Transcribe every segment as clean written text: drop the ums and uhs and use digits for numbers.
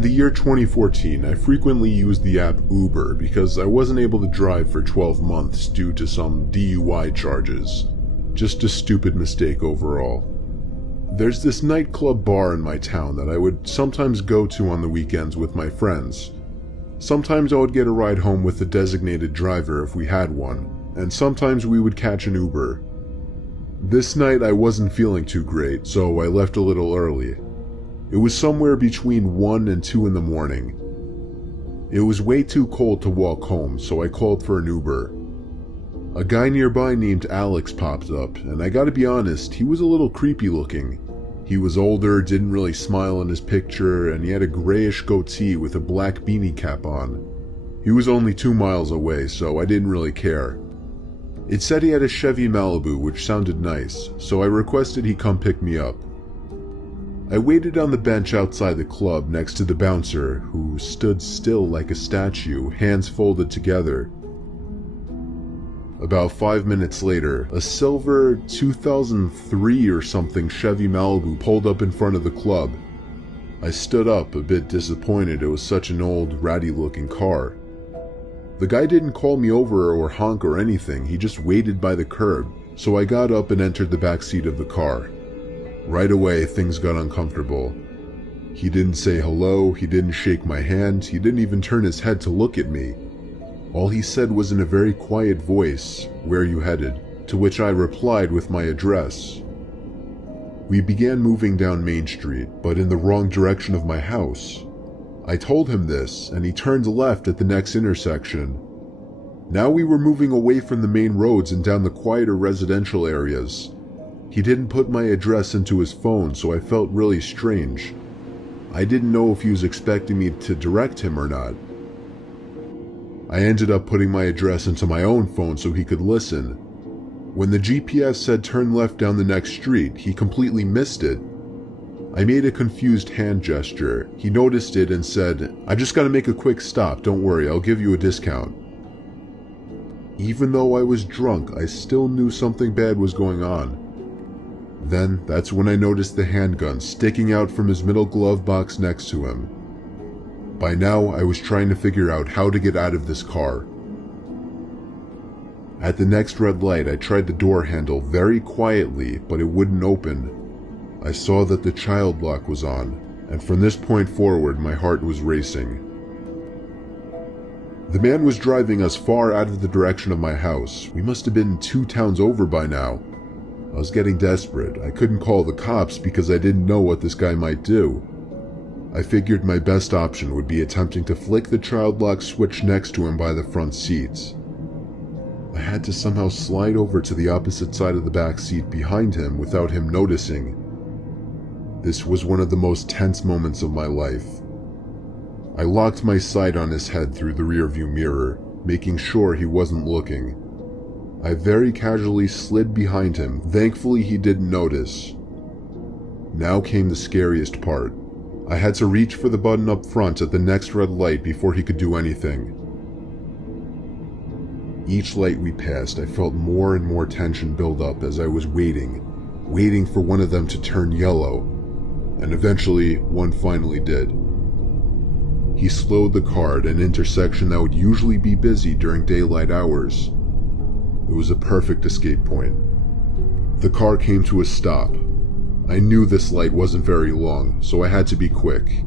In the year 2014, I frequently used the app Uber because I wasn't able to drive for 12 months due to some DUI charges. Just a stupid mistake overall. There's this nightclub bar in my town that I would sometimes go to on the weekends with my friends. Sometimes I would get a ride home with a designated driver if we had one, and sometimes we would catch an Uber. This night I wasn't feeling too great, so I left a little early. It was somewhere between 1 and 2 in the morning. It was way too cold to walk home, so I called for an Uber. A guy nearby named Alex popped up, and I gotta be honest, he was a little creepy looking. He was older, didn't really smile in his picture, and he had a grayish goatee with a black beanie cap on. He was only 2 miles away, so I didn't really care. It said he had a Chevy Malibu, which sounded nice, so I requested he come pick me up. I waited on the bench outside the club next to the bouncer, who stood still like a statue, hands folded together. About 5 minutes later, a silver 2003 or something Chevy Malibu pulled up in front of the club. I stood up, a bit disappointed it was such an old, ratty-looking car. The guy didn't call me over or honk or anything, he just waited by the curb, so I got up and entered the back seat of the car. Right away, things got uncomfortable. He didn't say hello, he didn't shake my hand, he didn't even turn his head to look at me. All he said was in a very quiet voice, "Where are you headed?" To which I replied with my address. We began moving down Main Street, but in the wrong direction of my house. I told him this, and he turned left at the next intersection. Now we were moving away from the main roads and down the quieter residential areas. He didn't put my address into his phone, so I felt really strange. I didn't know if he was expecting me to direct him or not. I ended up putting my address into my own phone so he could listen. When the GPS said turn left down the next street, he completely missed it. I made a confused hand gesture. He noticed it and said, "I just gotta make a quick stop, don't worry, I'll give you a discount." Even though I was drunk, I still knew something bad was going on. Then, that's when I noticed the handgun sticking out from his middle glove box next to him. By now, I was trying to figure out how to get out of this car. At the next red light, I tried the door handle very quietly, but it wouldn't open. I saw that the child lock was on, and from this point forward, my heart was racing. The man was driving us far out of the direction of my house. We must have been 2 towns over by now. I was getting desperate. I couldn't call the cops because I didn't know what this guy might do. I figured my best option would be attempting to flick the child lock switch next to him by the front seats. I had to somehow slide over to the opposite side of the back seat behind him without him noticing. This was one of the most tense moments of my life. I locked my sight on his head through the rearview mirror, making sure he wasn't looking. I very casually slid behind him. Thankfully, he didn't notice. Now came the scariest part. I had to reach for the button up front at the next red light before he could do anything. Each light we passed, I felt more and more tension build up as I was waiting for one of them to turn yellow, and eventually one finally did. He slowed the car at an intersection that would usually be busy during daylight hours. It was a perfect escape point. The car came to a stop. I knew this light wasn't very long, so I had to be quick.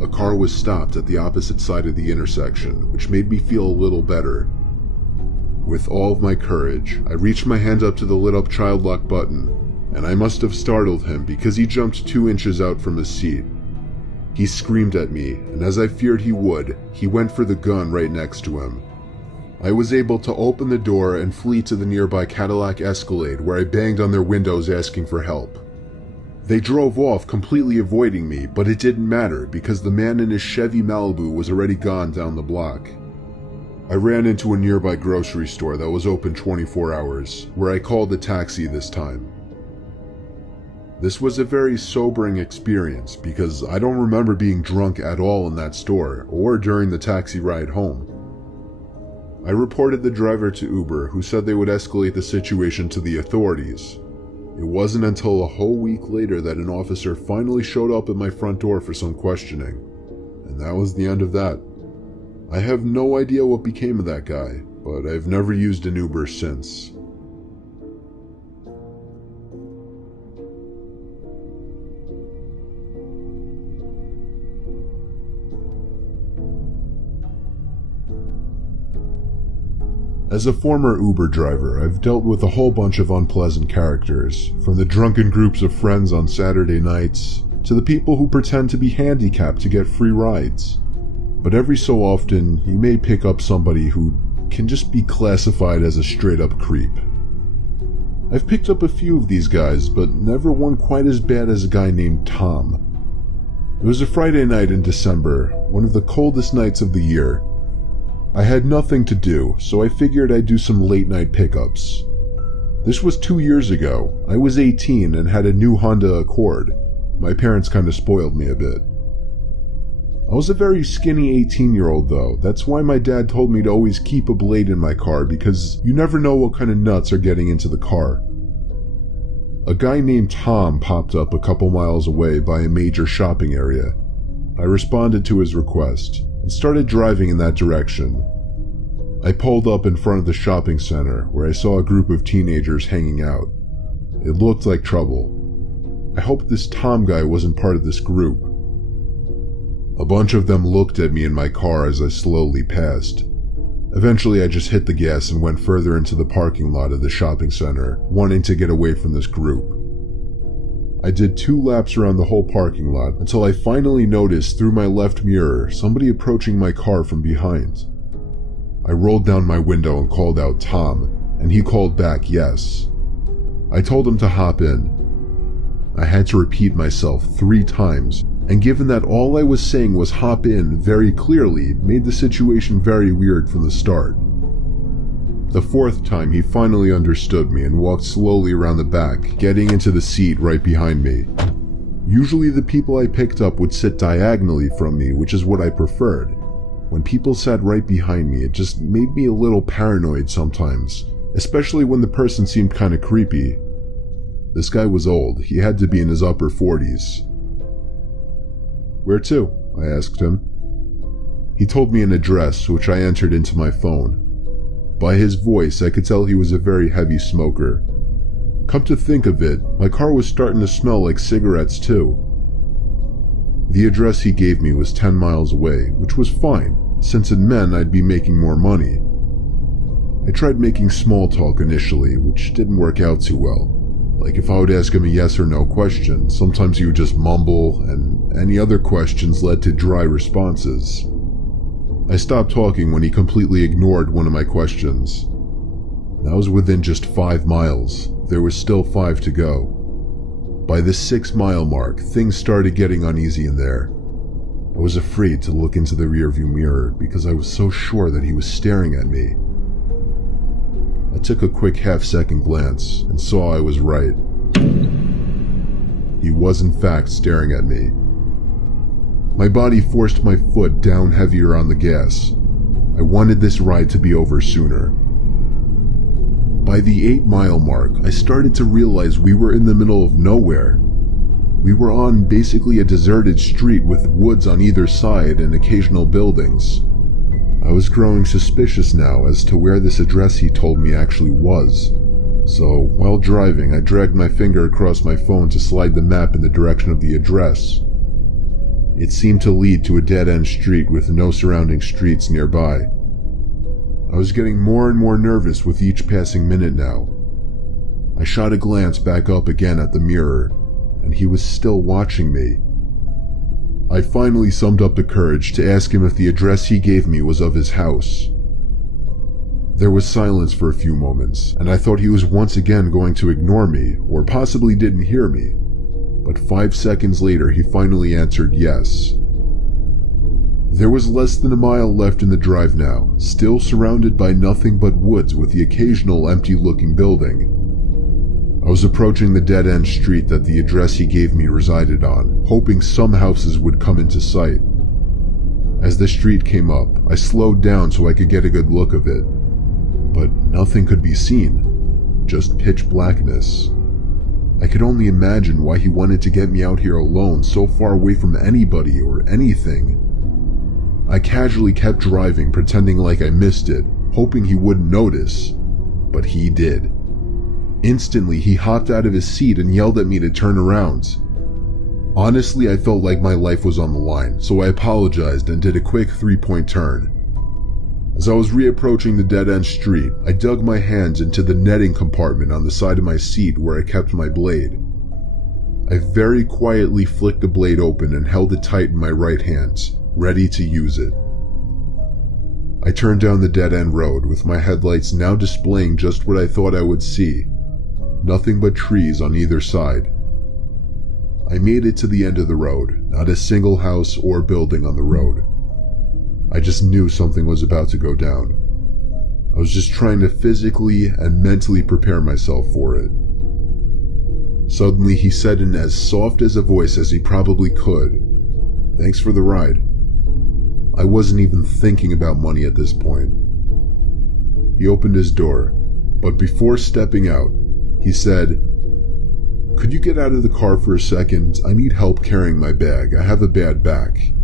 A car was stopped at the opposite side of the intersection, which made me feel a little better. With all of my courage, I reached my hand up to the lit up child lock button, and I must have startled him because he jumped 2 inches out from his seat. He screamed at me, and as I feared he would, he went for the gun right next to him. I was able to open the door and flee to the nearby Cadillac Escalade, where I banged on their windows asking for help. They drove off, completely avoiding me, but it didn't matter because the man in his Chevy Malibu was already gone down the block. I ran into a nearby grocery store that was open 24 hours, where I called a taxi this time. This was a very sobering experience because I don't remember being drunk at all in that store or during the taxi ride home. I reported the driver to Uber, who said they would escalate the situation to the authorities. It wasn't until a whole week later that an officer finally showed up at my front door for some questioning. And that was the end of that. I have no idea what became of that guy, but I've never used an Uber since. As a former Uber driver, I've dealt with a whole bunch of unpleasant characters, from the drunken groups of friends on Saturday nights, to the people who pretend to be handicapped to get free rides. But every so often, you may pick up somebody who can just be classified as a straight-up creep. I've picked up a few of these guys, but never one quite as bad as a guy named Tom. It was a Friday night in December, one of the coldest nights of the year. I had nothing to do, so I figured I'd do some late-night pickups. This was 2 years ago. I was 18 and had a new Honda Accord. My parents kinda spoiled me a bit. I was a very skinny 18-year-old though. That's why my dad told me to always keep a blade in my car, because you never know what kind of nuts are getting into the car. A guy named Tom popped up a couple miles away by a major shopping area. I responded to his request and started driving in that direction. I pulled up in front of the shopping center where I saw a group of teenagers hanging out. It looked like trouble. I hoped this Tom guy wasn't part of this group. A bunch of them looked at me in my car as I slowly passed. Eventually I just hit the gas and went further into the parking lot of the shopping center, wanting to get away from this group. I did 2 laps around the whole parking lot until I finally noticed through my left mirror somebody approaching my car from behind. I rolled down my window and called out Tom, and he called back yes. I told him to hop in. I had to repeat myself 3 times, and given that all I was saying was hop in very clearly, made the situation very weird from the start. The 4th time, he finally understood me and walked slowly around the back, getting into the seat right behind me. Usually the people I picked up would sit diagonally from me, which is what I preferred. When people sat right behind me, it just made me a little paranoid sometimes, especially when the person seemed kinda creepy. This guy was old. He had to be in his upper 40s. "Where to?" I asked him. He told me an address, which I entered into my phone. By his voice, I could tell he was a very heavy smoker. Come to think of it, my car was starting to smell like cigarettes too. The address he gave me was 10 miles away, which was fine, since it meant I'd be making more money. I tried making small talk initially, which didn't work out too well. Like if I would ask him a yes or no question, sometimes he would just mumble, and any other questions led to dry responses. I stopped talking when he completely ignored one of my questions. That was within just 5 miles. There was still 5 to go. By the 6-mile mark, things started getting uneasy in there. I was afraid to look into the rearview mirror because I was so sure that he was staring at me. I took a quick half-second glance and saw I was right. He was in fact staring at me. My body forced my foot down heavier on the gas. I wanted this ride to be over sooner. By the 8-mile mark, I started to realize we were in the middle of nowhere. We were on basically a deserted street with woods on either side and occasional buildings. I was growing suspicious now as to where this address he told me actually was. So, while driving, I dragged my finger across my phone to slide the map in the direction of the address. It seemed to lead to a dead-end street with no surrounding streets nearby. I was getting more and more nervous with each passing minute now. I shot a glance back up again at the mirror, and he was still watching me. I finally summoned up the courage to ask him if the address he gave me was of his house. There was silence for a few moments, and I thought he was once again going to ignore me, or possibly didn't hear me. But 5 seconds later, he finally answered yes. There was less than a mile left in the drive now, still surrounded by nothing but woods with the occasional empty-looking building. I was approaching the dead-end street that the address he gave me resided on, hoping some houses would come into sight. As the street came up, I slowed down so I could get a good look of it. But nothing could be seen, just pitch blackness. I could only imagine why he wanted to get me out here alone, so far away from anybody or anything. I casually kept driving, pretending like I missed it, hoping he wouldn't notice, but he did. Instantly, he hopped out of his seat and yelled at me to turn around. Honestly, I felt like my life was on the line, so I apologized and did a quick 3-point turn. As I was reapproaching the dead-end street, I dug my hands into the netting compartment on the side of my seat where I kept my blade. I very quietly flicked the blade open and held it tight in my right hand, ready to use it. I turned down the dead-end road with my headlights now displaying just what I thought I would see. Nothing but trees on either side. I made it to the end of the road, not a single house or building on the road. I just knew something was about to go down. I was just trying to physically and mentally prepare myself for it. Suddenly he said in as soft as a voice as he probably could, "Thanks for the ride." I wasn't even thinking about money at this point. He opened his door, but before stepping out, he said, "Could you get out of the car for a second? I need help carrying my bag. I have a bad back."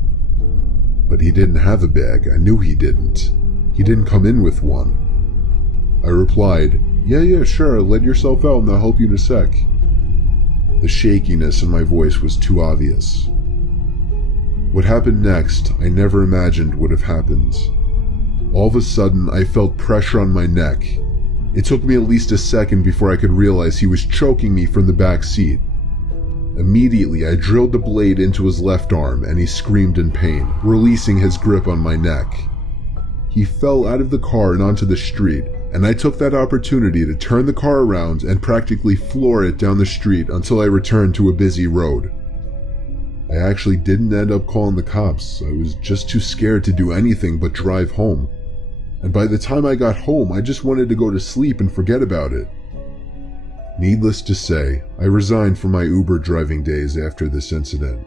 But he didn't have a bag. I knew he didn't. He didn't come in with one. I replied, Yeah, sure, let yourself out and I'll help you in a sec." The shakiness in my voice was too obvious. What happened next, I never imagined would have happened. All of a sudden, I felt pressure on my neck. It took me at least a second before I could realize he was choking me from the back seat. Immediately, I drilled the blade into his left arm and he screamed in pain, releasing his grip on my neck. He fell out of the car and onto the street, and I took that opportunity to turn the car around and practically floor it down the street until I returned to a busy road. I actually didn't end up calling the cops. I was just too scared to do anything but drive home. And by the time I got home, I just wanted to go to sleep and forget about it. Needless to say, I resigned from my Uber driving days after this incident.